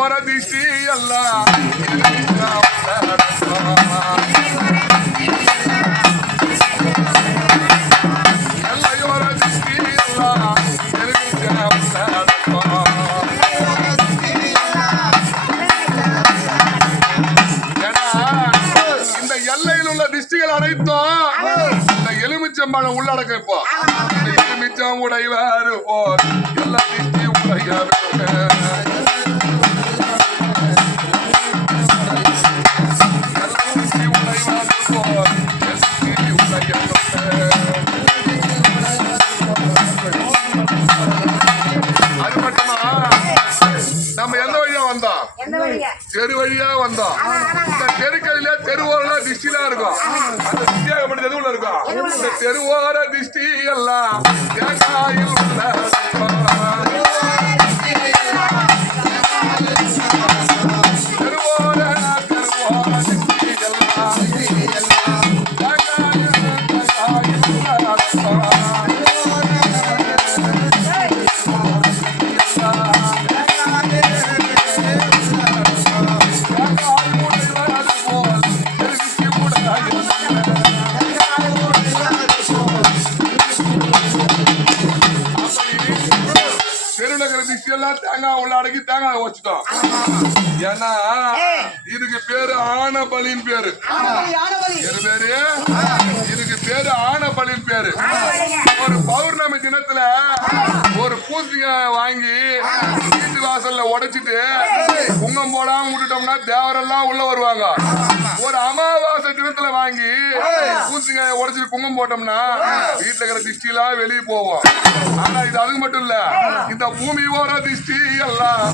ஓர திஷ்டி எல்லாம் எல்லையோர திஷ்டி எல்லாம் இந்த எல்லையில் உள்ள திஷ்டிகள் அனைத்தும் இந்த எலுமிச்சம்பழம் உள்ளடக்க இப்போ எலுமிச்சம் உடைவாரு போல் எல்லா திஷ்டி உடைய தெரு வழியா வந்தோம். இந்த தெருக்களில தெருவோர திஷ்டிலாம் இருக்கும். அந்த திஷ்டியாகப்பட்ட தெருவுல இருக்கும். இந்த தெருவோர திஷ்டி எல்லாம் தேங்காயில் உள்ள தெருவோர திஷ்டி எல்லாம் தேங்காய் உள்ள அடக்கி தேங்காய் வச்சுட்டோம். ஏன்னா இதுக்கு பேரு ஆனபலின் பேரு. இதுக்கு பேரு ஆனபலின் பேரு. ஒரு பௌர்ணமி தினத்துல ஒரு பூசணிக்காய் வாங்கி வீட்டு வாசல்ல உடைச்சிட்டு குங்கம் போடாம விட்டுட்டோம்னா தேவரெல்லாம் உள்ள வருவாங்க. ஒரு அமாவாசை தினத்துல வாங்கி பூசணிக்காயை உடைச்சிட்டு குங்கம் போட்டோம்னா வீட்டுல இருக்கிற திஷ்டி எல்லாம் வெளியே போவோம். ஆனா இது அதுக்கு மட்டும் இல்ல, இந்த பூமி ஓர திஷ்டி எல்லாம்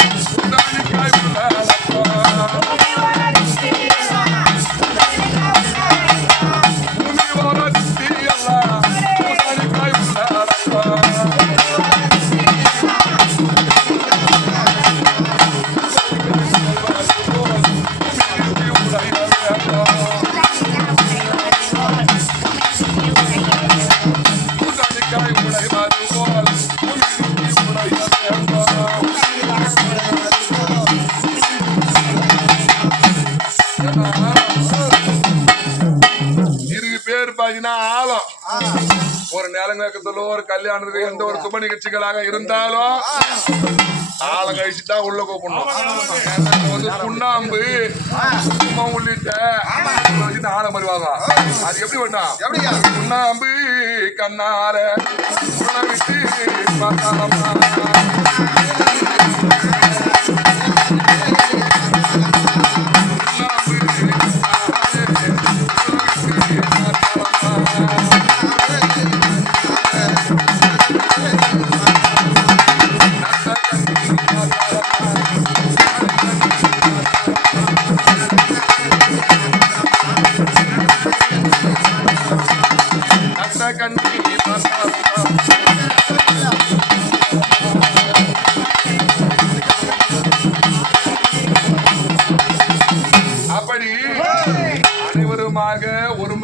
ஆழம். ஒரு நேரங்கத்துல ஒரு கல்யாணத்துக்கு எந்த ஒரு சுப நிகழ்ச்சிகளாக இருந்தாலும் ஆழம் கழிச்சுட்டா உள்ள கூப்பிடணும். வந்து சுண்ணாம்பு குங்குமம் உள்ளிட்ட ஆழம் வருவாங்க. அது எப்படி பண்ணா சுண்ணாம்பு கண்ணார விட்டு கண்ணி